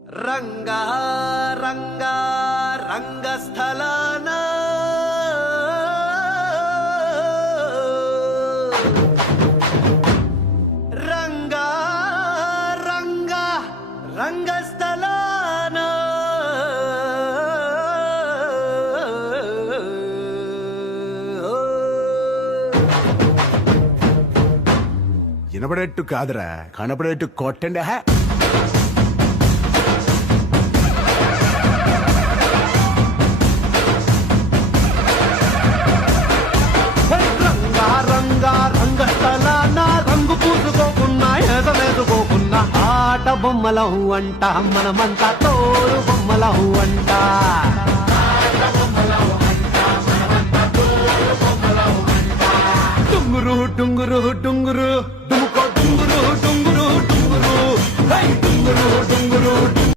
రంగా రంగా రంగస్థలాన రంగా రంగా రంగస్థలాన వినపడేట్టు కాదురా కనపడేట్టు కొట్టండి హే. రంగా రంగా రంగస్థలాన రంగు పూసుకోకున్నా ఎగవేసుకోకున్నా ఆట బొమ్మలం అంట మనమంతా తోడు బొమ్మలం అంట డుంగురు డుంగురు డుంగురు డుముకో డుంగురు డుంగురు డుంగురు హై డుంగురు డుంగురు